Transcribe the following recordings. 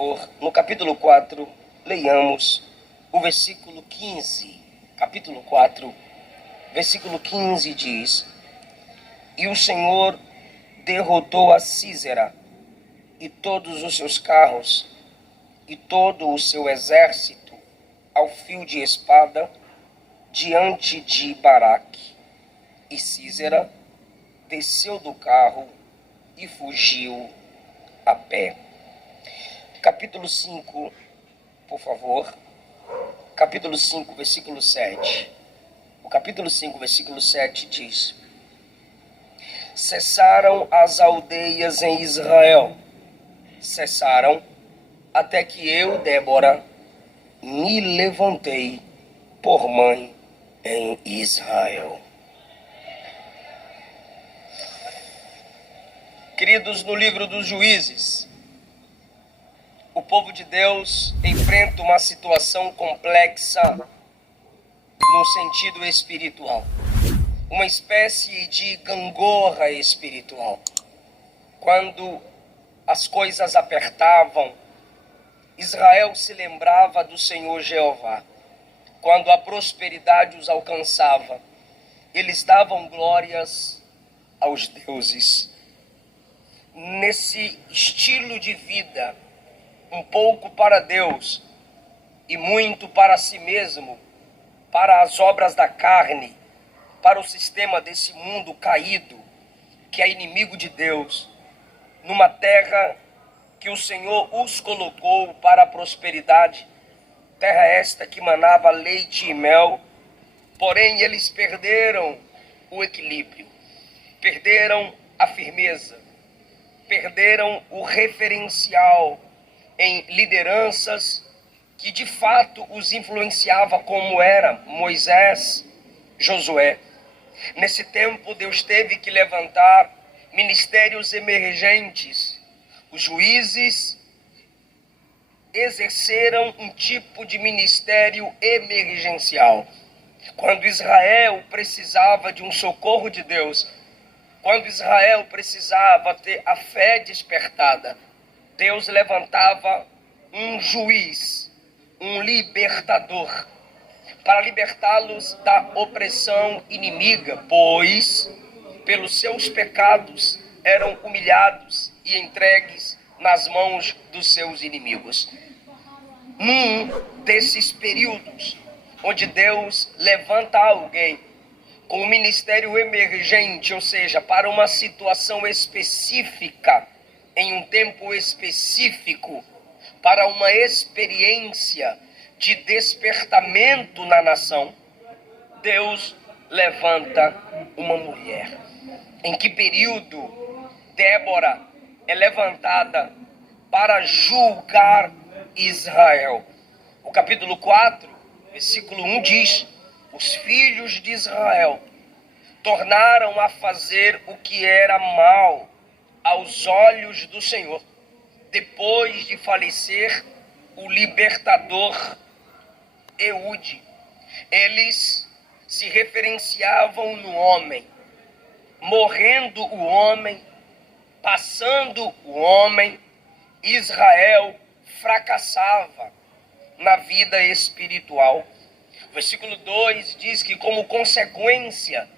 favor, no capítulo 4, leiamos o versículo 15. Capítulo 4, versículo 15 diz: E o Senhor derrotou a Císera e todos os seus carros e todo o seu exército ao fio de espada diante de Baraque. E Císera desceu do carro e fugiu a pé. Capítulo 5, por favor. Capítulo 5, versículo 7. O capítulo 5, versículo 7 diz: Cessaram as aldeias em Israel. Cessaram até que eu, Débora, me levantei por mãe em Israel. Queridos, no livro dos Juízes, o povo de Deus enfrenta uma situação complexa no sentido espiritual. Uma espécie de gangorra espiritual. Quando as coisas apertavam, Israel se lembrava do Senhor Jeová. Quando a prosperidade os alcançava, eles davam glórias aos deuses. Nesse estilo de vida, um pouco para Deus e muito para si mesmo, para as obras da carne, para o sistema desse mundo caído, que é inimigo de Deus, numa terra que o Senhor os colocou para a prosperidade, terra esta que manava leite e mel, porém eles perderam o equilíbrio, perderam a firmeza, perderam o referencial em lideranças que de fato os influenciava, como era Moisés, Josué. Nesse tempo Deus teve que levantar ministérios emergentes. Os juízes exerceram um tipo de ministério emergencial. Quando Israel precisava de um socorro de Deus, quando Israel precisava ter a fé despertada, Deus levantava um juiz, um libertador, para libertá-los da opressão inimiga, pois pelos seus pecados eram humilhados e entregues nas mãos dos seus inimigos. Num desses períodos onde Deus levanta alguém com um ministério emergente, ou seja, para uma situação específica, em um tempo específico, para uma experiência de despertamento na nação, Deus levanta uma mulher. Em que período Débora é levantada para julgar Israel? O capítulo 4, versículo 1 diz: Os filhos de Israel tornaram a fazer o que era mal aos olhos do Senhor, depois de falecer o libertador Eude. Eles se referenciavam no homem. Morrendo o homem, passando o homem, Israel fracassava na vida espiritual. O versículo 2 diz que, como consequência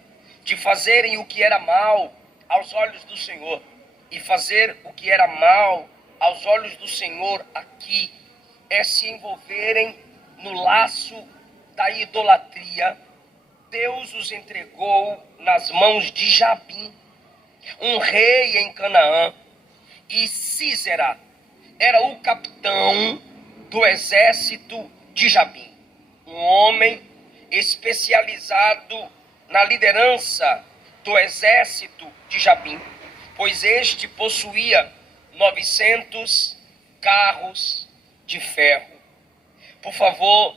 de fazerem o que era mal aos olhos do Senhor, e fazer o que era mal aos olhos do Senhor aqui é se envolverem no laço da idolatria, Deus os entregou nas mãos de Jabim, um rei em Canaã, e Císera era o capitão do exército de Jabim, um homem especializado na liderança do exército de Jabim, pois este possuía 900 carros de ferro. Por favor,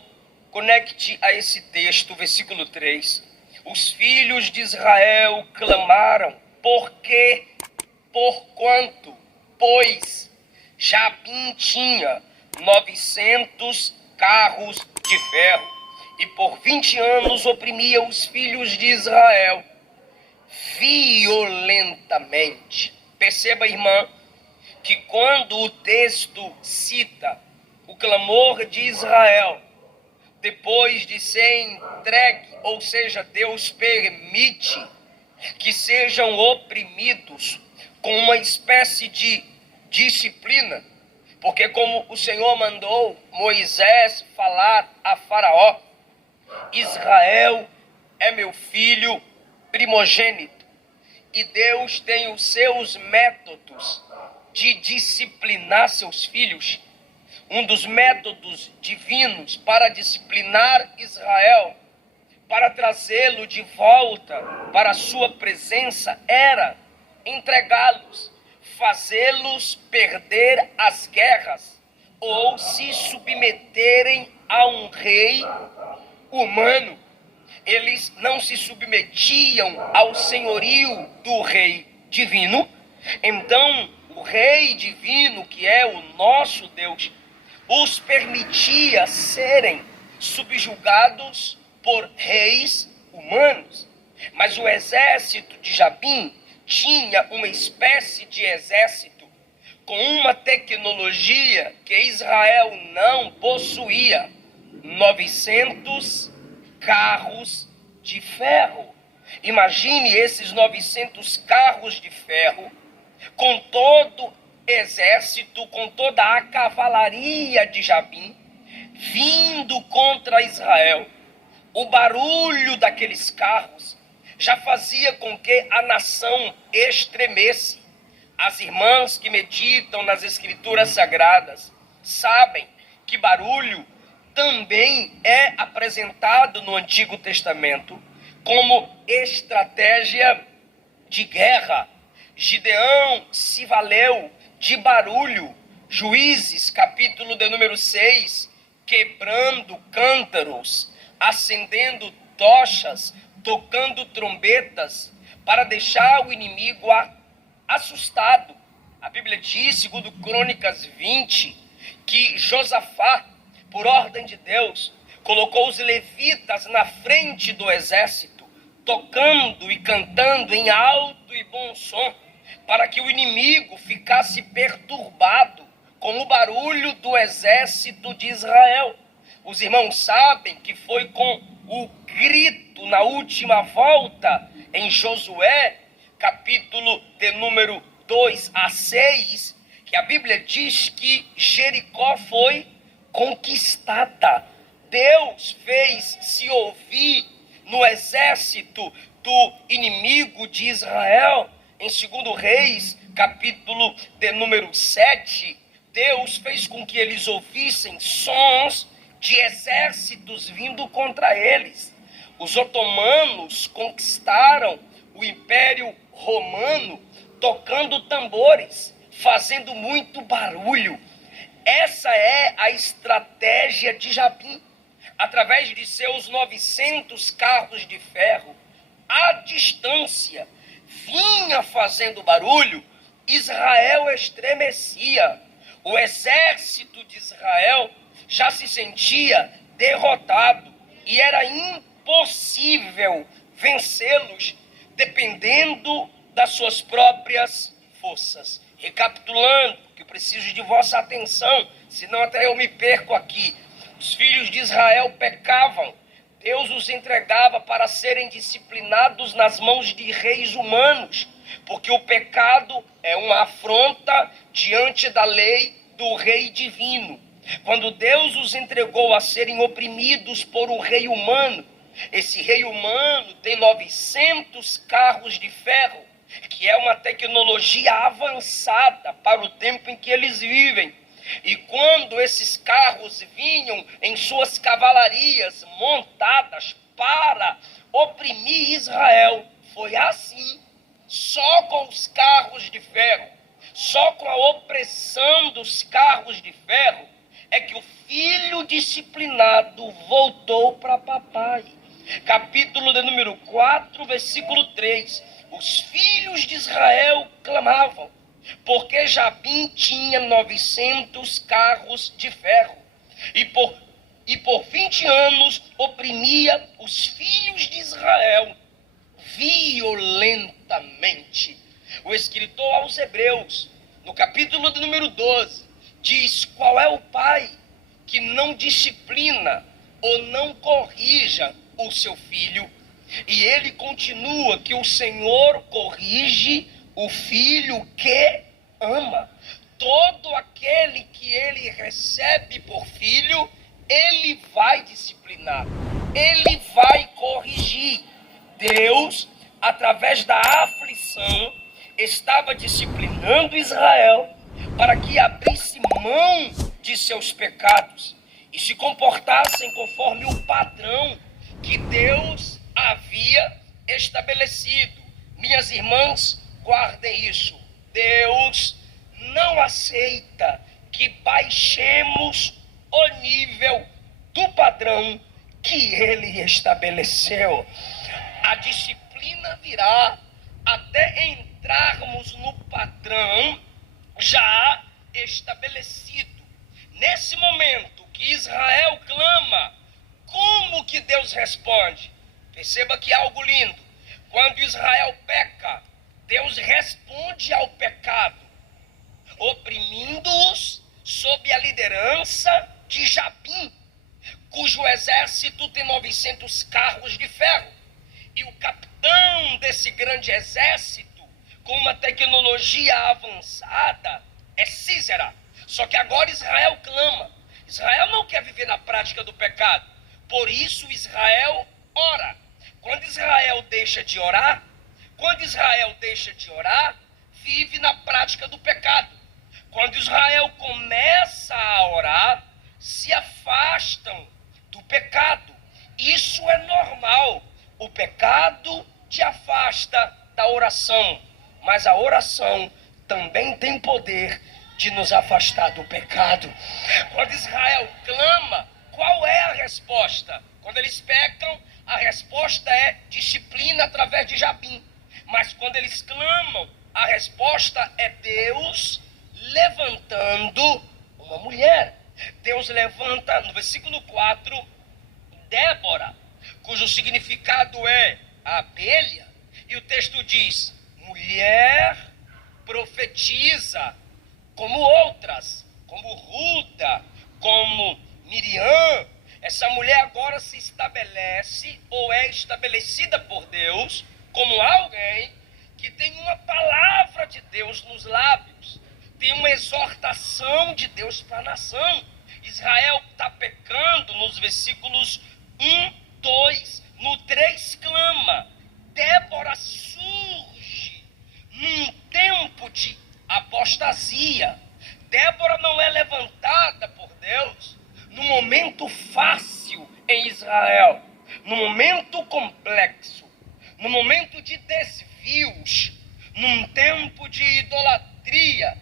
conecte a esse texto, versículo 3. Os filhos de Israel clamaram, porque, porquanto, pois Jabim tinha 900 carros de ferro, e por 20 anos oprimia os filhos de Israel violentamente. Perceba, irmã, que quando o texto cita o clamor de Israel, depois de ser entregue, ou seja, Deus permite que sejam oprimidos com uma espécie de disciplina, porque como o Senhor mandou Moisés falar a Faraó, Israel é meu filho primogênito, e Deus tem os seus métodos de disciplinar seus filhos. Um dos métodos divinos para disciplinar Israel, para trazê-lo de volta para a sua presença, era entregá-los, fazê-los perder as guerras ou se submeterem a um rei humano. Eles não se submetiam ao senhorio do rei divino. Então, o rei divino, que é o nosso Deus, os permitia serem subjugados por reis humanos. Mas o exército de Jabim tinha uma espécie de exército com uma tecnologia que Israel não possuía: 900 carros de ferro. Imagine esses 900 carros de ferro com todo exército, com toda a cavalaria de Jabim, vindo contra Israel. O barulho daqueles carros já fazia com que a nação estremesse. As irmãs que meditam nas escrituras sagradas sabem que barulho também é apresentado no Antigo Testamento como estratégia de guerra. Gideão se valeu de barulho. Juízes, capítulo de número 6, quebrando cântaros, acendendo tochas, tocando trombetas, para deixar o inimigo assustado. A Bíblia diz, segundo Crônicas 20, que Josafá, por ordem de Deus, colocou os levitas na frente do exército, tocando e cantando em alto e bom som, para que o inimigo ficasse perturbado com o barulho do exército de Israel. Os irmãos sabem que foi com o grito na última volta em Josué, capítulo de número 2 a 6, que a Bíblia diz que Jericó foi conquistada. Deus fez se ouvir no exército do inimigo de Israel. Em 2 Reis, capítulo de número 7, Deus fez com que eles ouvissem sons de exércitos vindo contra eles. Os otomanos conquistaram o Império Romano tocando tambores, fazendo muito barulho. Essa é a estratégia de Jabim. Através de seus 900 carros de ferro, à distância, vinha fazendo barulho. Israel estremecia. O exército de Israel já se sentia derrotado e era impossível vencê-los dependendo das suas próprias forças. Recapitulando, que eu preciso de vossa atenção, senão até eu me perco aqui. Os filhos de Israel pecavam. Deus os entregava para serem disciplinados nas mãos de reis humanos, porque o pecado é uma afronta diante da lei do rei divino. Quando Deus os entregou a serem oprimidos por um rei humano, esse rei humano tem 900 carros de ferro, que é uma tecnologia avançada para o tempo em que eles vivem. E quando esses carros vinham em suas cavalarias montadas para oprimir Israel, foi assim, só com os carros de ferro, só com a opressão dos carros de ferro, é que o filho disciplinado voltou para papai. Capítulo de número 4, versículo 3. Os filhos de Israel clamavam, porque Jabim tinha 900 carros de ferro, e por 20 anos oprimia os filhos de Israel violentamente. O escritor aos Hebreus no capítulo de número 12, diz qual é o pai que não disciplina ou não corrija o seu filho. E ele continua que o Senhor corrige o filho que ama. Todo aquele que ele recebe por filho, ele vai disciplinar, ele vai corrigir. Deus, através da aflição, estava disciplinando Israel para que abrisse mão de seus pecados e se comportassem conforme o padrão que Deus havia estabelecido. Minhas irmãs, guardem isso. Deus não aceita que baixemos o nível do padrão que ele estabeleceu. A disciplina virá até entrarmos no padrão já estabelecido. Nesse momento que Israel clama, como que Deus responde? Perceba que é algo lindo. Quando Israel peca, Deus responde ao pecado, oprimindo-os sob a liderança de Jabim, cujo exército tem 900 carros de ferro. E o capitão desse grande exército, com uma tecnologia avançada, é Sísera. Só que agora Israel clama. Israel não quer viver na prática do pecado. Por isso Israel ora. Quando Israel deixa de orar, vive na prática do pecado. Quando Israel começa a orar, se afastam do pecado. Isso é normal. O pecado te afasta da oração, mas a oração também tem poder de nos afastar do pecado. Quando Israel clama, qual é a resposta? Quando eles pecam, a resposta é disciplina através de Jabim. Mas quando eles clamam, a resposta é Deus levantando uma mulher. Deus levanta, no versículo 4, Débora, cujo significado é abelha. E o texto diz, mulher profetiza, como outras, como Ruda, como Miriam. Essa mulher agora se estabelece, ou é estabelecida por Deus, como alguém que tem uma palavra de Deus nos lábios, tem uma exortação de Deus para a nação. Israel está pecando nos versículos 1, 2, no 3 clama. Débora surge num tempo de apostasia. Débora não é levantada por Deus no momento fácil em Israel, no momento complexo, no momento de desvios, num tempo de idolatria,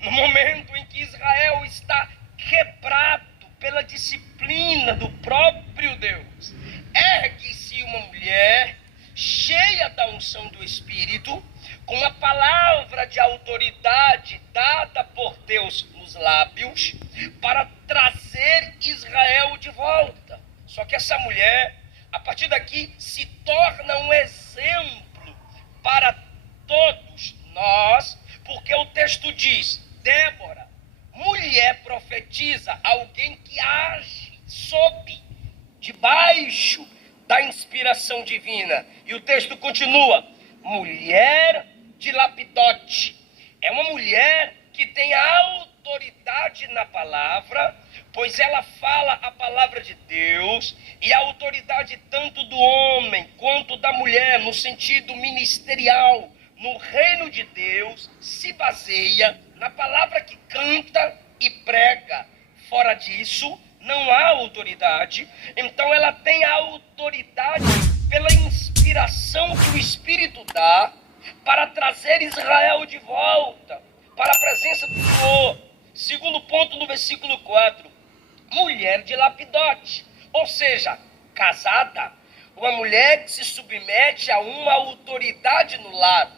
no momento em que Israel está quebrado pela disciplina do próprio Deus. Ergue-se uma mulher cheia da unção do Espírito, com a palavra de autoridade dada por Deus nos lábios, para trazer Israel de volta. Só que essa mulher, a partir daqui, se torna um exemplo para todos nós, porque o texto diz, Débora, mulher profetiza, alguém que age debaixo da inspiração divina. E o texto continua, mulher de Lapidote, é uma mulher que tem autoridade na palavra, pois ela fala a palavra de Deus, e a autoridade tanto do homem quanto da mulher, no sentido ministerial, no reino de Deus, se baseia na palavra que canta e prega. Fora disso, não há autoridade. Então ela tem a autoridade pela inspiração que o Espírito dá para trazer Israel de volta para a presença do Senhor. Segundo ponto no versículo 4, mulher de Lapidote, ou seja, casada, uma mulher que se submete a uma autoridade no lar,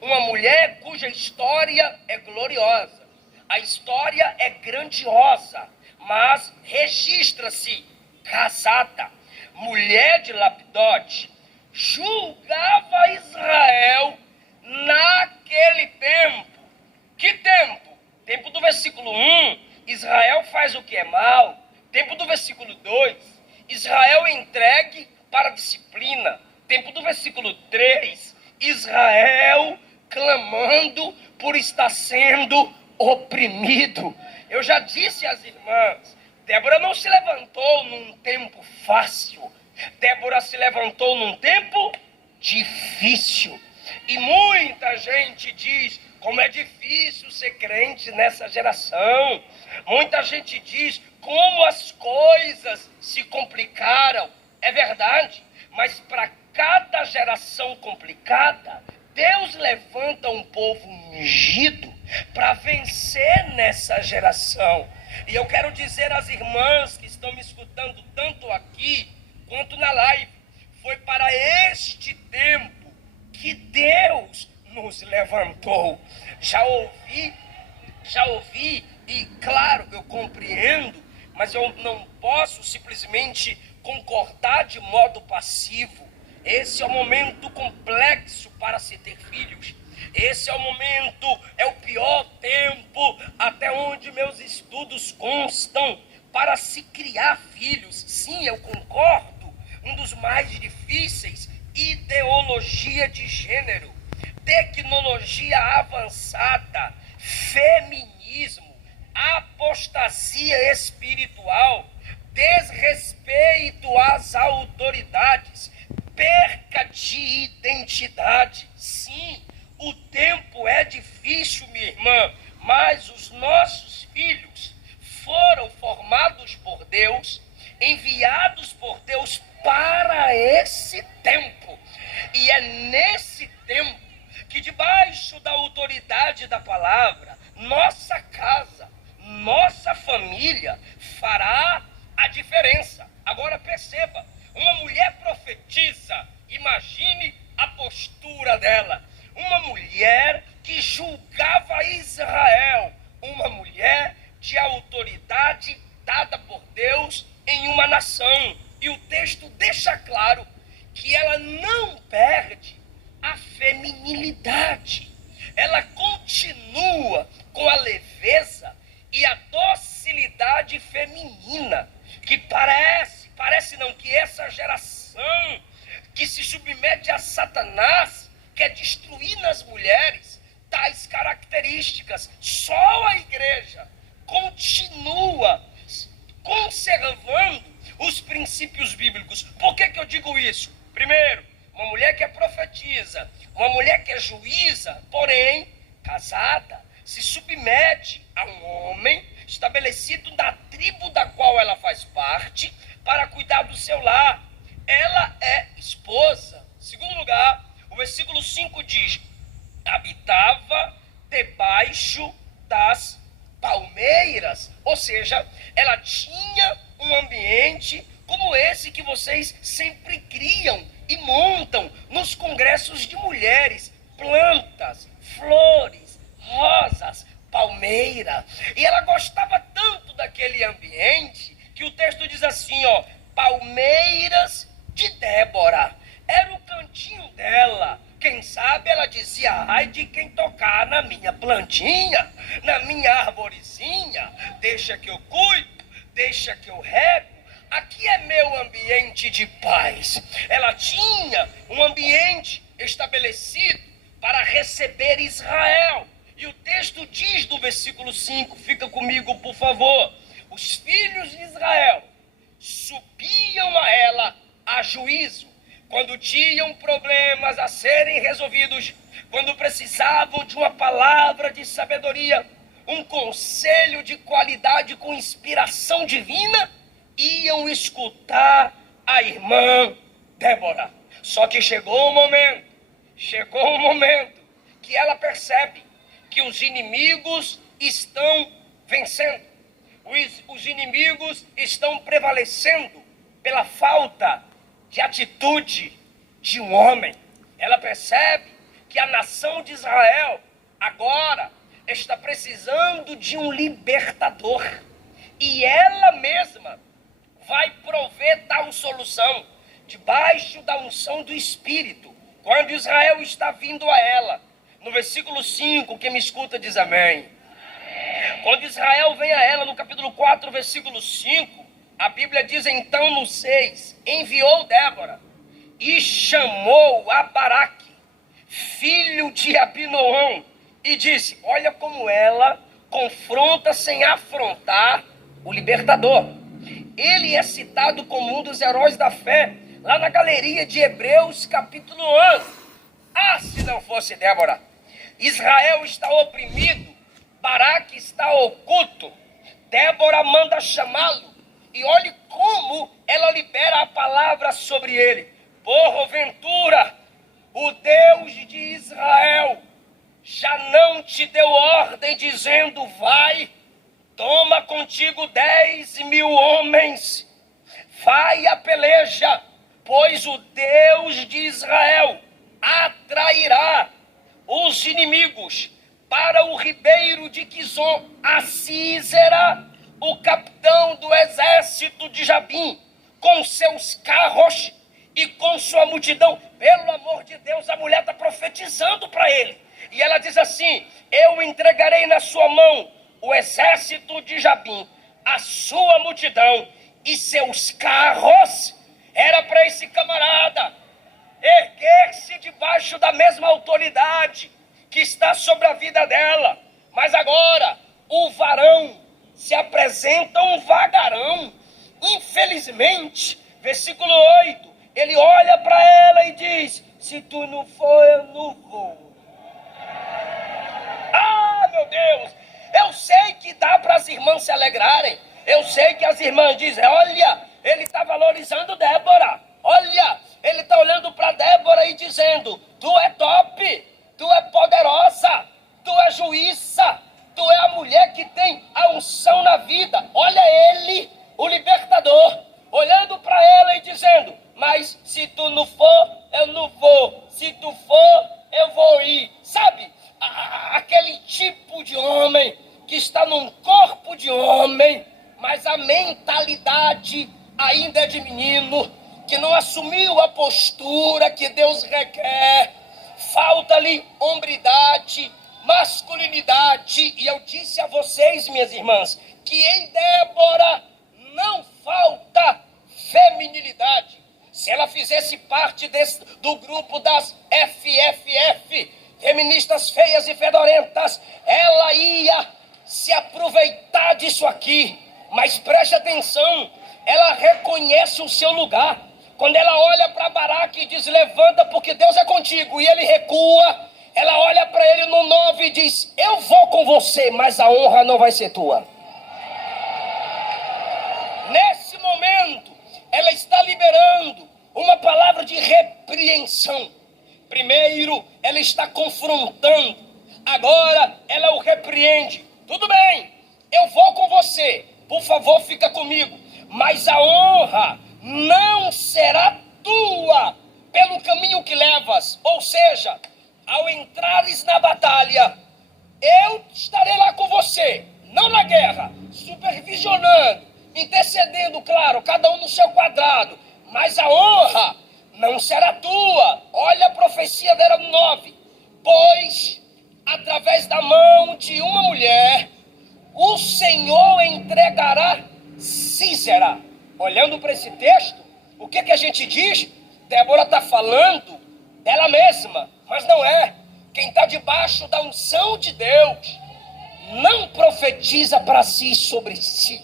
uma mulher cuja história é gloriosa, a história é grandiosa, mas registra-se casada. Mulher de Lapidote julgava Israel naquele tempo Que tempo? Tempo do versículo 1, Israel faz o que é mal. Tempo do versículo 2, Israel é entregue para a disciplina. Tempo do versículo 3, Israel clamando por estar sendo oprimido. Eu já disse às irmãs, Débora não se levantou num tempo fácil. Débora se levantou num tempo difícil. E muita gente diz, como é difícil ser crente nessa geração. Muita gente diz, como as coisas se complicaram. É verdade, mas para cada geração complicada, Deus levanta um povo ungido para vencer nessa geração. E eu quero dizer às irmãs que estão me escutando tanto aqui quanto na live, foi para este tempo que Deus nos levantou. Já ouvi e claro, eu compreendo, mas eu não posso simplesmente concordar de modo passivo. Esse é o momento complexo para se ter filhos. Esse é o momento, é o pior tempo, até onde meus estudos constam, para se criar filhos. Sim, eu concordo. Um dos mais difíceis, ideologia de gênero, tecnologia avançada, feminismo, apostasia espiritual, desrespeito às autoridades, perca de identidade. Sim, o tempo é difícil, minha irmã, mas os nossos filhos foram formados por Deus, enviados por Deus para esse tempo. E é nesse tempo que, debaixo da autoridade da palavra, nossa casa, nossa família fará a diferença. Agora perceba, uma mulher profetiza, imagine a postura dela. Uma mulher que julgava Israel, uma mulher de autoridade dada por Deus em uma nação. E o texto deixa claro que ela não perde a feminilidade. Ela continua com a leveza e a docilidade feminina, que parece não, que essa geração que se submete a Satanás quer destruir nas mulheres tais características. Só a igreja continua conservando os princípios bíblicos. Por que eu digo isso? Primeiro, uma mulher que é profetiza, uma mulher que é juíza, porém casada, se submete a um homem estabelecido da tribo da qual ela faz parte para cuidar do seu lar. Ela é esposa. Segundo lugar, o versículo 5 diz: habitava debaixo das palmeiras. Ou seja, ela tinha um ambiente como esse que vocês sempre criam e montam nos congressos de mulheres: plantas, flores, rosas, palmeira. E ela gostava tanto daquele ambiente que o texto diz assim, ó: palmeiras de Débora. Era o cantinho dela. Quem sabe ela dizia: ai de quem tocar na minha plantinha, na minha arvorezinha, deixa que eu cuido, deixa que eu rego. Aqui é meu ambiente de paz. Ela tinha um ambiente estabelecido para receber Israel. E o texto diz do versículo 5, fica comigo por favor: os filhos de Israel subiam a ela a juízo, quando tinham problemas a serem resolvidos, quando precisavam de uma palavra de sabedoria, um conselho de qualidade com inspiração divina, iam escutar a irmã Débora. Só que chegou um momento que ela percebe que os inimigos estão vencendo. Os inimigos estão prevalecendo pela falta de atitude de um homem. Ela percebe que a nação de Israel agora está precisando de um libertador. E ela mesma vai prover tal solução, debaixo da unção do Espírito. Quando Israel está vindo a ela, No versículo 5, quem me escuta diz amém. Quando Israel vem a ela, no capítulo 4, versículo 5, a Bíblia diz, então no 6, enviou Débora e chamou a Baraque, filho de Abinoam, e disse, olha como ela confronta sem afrontar o libertador. Ele é citado como um dos heróis da fé, lá na galeria de Hebreus, capítulo 11. Ah, se não fosse Débora! Israel está oprimido, Baraque está oculto, Débora manda chamá-lo, e olhe como ela libera a palavra sobre ele. Porventura, o Deus de Israel já não te deu ordem dizendo, vai, toma contigo 10.000 homens, vai a peleja, pois o Deus de Israel atrairá os inimigos para o ribeiro de Quizon, a Sísera, o capitão do exército de Jabim, com seus carros e com sua multidão. Pelo amor de Deus, a mulher está profetizando para ele. E ela diz assim, eu entregarei na sua mão o exército de Jabim, a sua multidão e seus carros. Era para esse camarada erguer-se debaixo da mesma autoridade que está sobre a vida dela. Mas agora, o varão se apresenta um vagarão. Infelizmente, versículo 8, ele olha para ela e diz, se tu não for, eu não vou. Ah, meu Deus, eu sei que dá para as irmãs se alegrarem. Eu sei que as irmãs dizem, olha, ele está valorizando Débora. Olha, ele está olhando para Débora e dizendo, tu é top, tu é poderosa, tu é juíza, tu é a mulher que tem a unção na vida. Olha ele, o libertador, olhando para ela e dizendo, mas se tu não for, eu não vou. Se tu for, eu vou ir. Sabe, aquele tipo de homem que está num corpo de homem, mas a mentalidade ainda é de menino, que não assumiu a postura que Deus requer. Falta-lhe hombridade, masculinidade. E eu disse a vocês, minhas irmãs, que em Débora não falta feminilidade. Se ela fizesse parte do grupo das FFF, feministas feias e fedorentas, ela ia se aproveitar disso aqui. Mas preste atenção, ela reconhece o seu lugar. Quando ela olha para Baraque e diz, levanta porque Deus é contigo, e ele recua, ela olha para ele no 9 e diz, eu vou com você, mas a honra não vai ser tua. Nesse momento, ela está liberando uma palavra de repreensão. Primeiro, ela está confrontando. Agora, ela o repreende. Tudo bem, eu vou com você. Por favor, fica comigo. Mas a honra não será tua pelo caminho que levas. Ou seja, ao entrares na batalha, eu estarei lá com você. Não na guerra, supervisionando, intercedendo, claro, cada um no seu quadrado. Mas a honra não será tua. Olha a profecia dela no 9. Pois, através da mão de uma mulher, o Senhor entregará Sísera. Olhando para esse texto, o que a gente diz? Débora está falando dela mesma, mas não é. Quem está debaixo da unção de Deus não profetiza para si sobre si.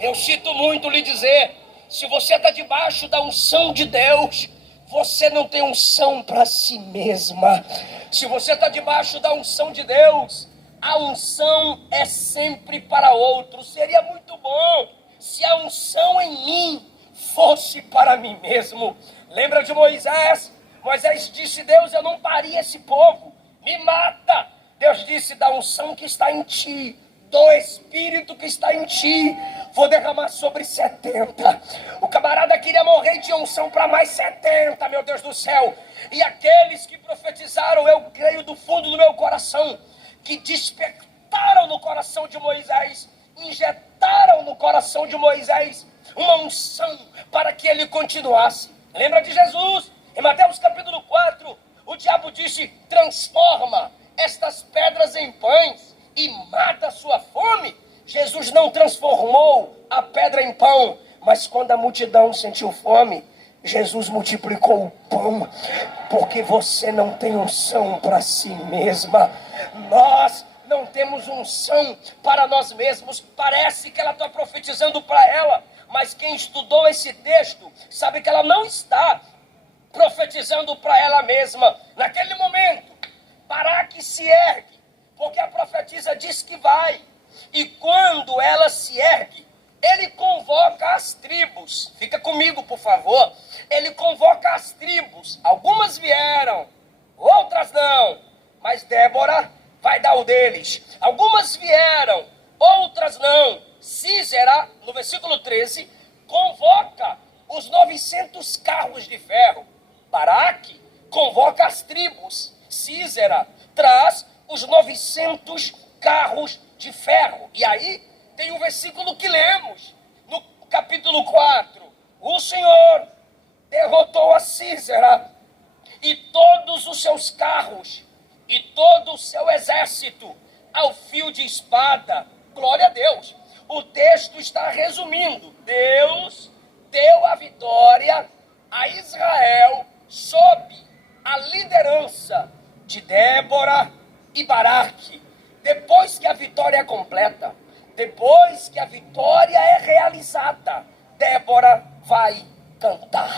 Eu sinto muito lhe dizer, se você está debaixo da unção de Deus, você não tem unção para si mesma. Se você está debaixo da unção de Deus, a unção é sempre para outro. Seria muito bom se a unção em mim fosse para mim mesmo. Lembra de Moisés? Moisés disse, Deus, eu não paria esse povo, me mata. Deus disse, da unção que está em ti, do Espírito que está em ti, vou derramar sobre 70. O camarada queria morrer de unção para mais 70, meu Deus do céu. E aqueles que profetizaram, eu creio do fundo do meu coração, que despertaram no coração de Moisés, injetaram no coração de Moisés uma unção para que ele continuasse. Lembra de Jesus? Em Mateus capítulo 4, o diabo disse, transforma estas pedras em pães e mata a sua fome. Jesus não transformou a pedra em pão, mas quando a multidão sentiu fome, Jesus multiplicou o pão, porque você não tem unção para si mesma. Nós não temos unção para nós mesmos. Parece que ela está profetizando para ela, mas quem estudou esse texto sabe que ela não está profetizando para ela mesma. Naquele momento, Baraque se ergue, porque a profetisa diz que vai. E quando ela se ergue, ele convoca as tribos. Fica comigo, por favor. Ele convoca as tribos. Algumas vieram, outras não. Mas Débora vai dar o deles. Algumas vieram, outras não. Císera, no versículo 13, convoca os 900 carros de ferro. Baraque convoca as tribos. Císera traz os 900 carros de ferro. E aí tem o versículo que lemos, no capítulo 4. O Senhor derrotou a Císera e todos os seus carros e todo o seu exército ao fio de espada. Glória a Deus. O texto está resumindo. Deus deu a vitória a Israel sob a liderança de Débora e Baraque. Depois que a vitória é completa, depois que a vitória é realizada, Débora vai cantar.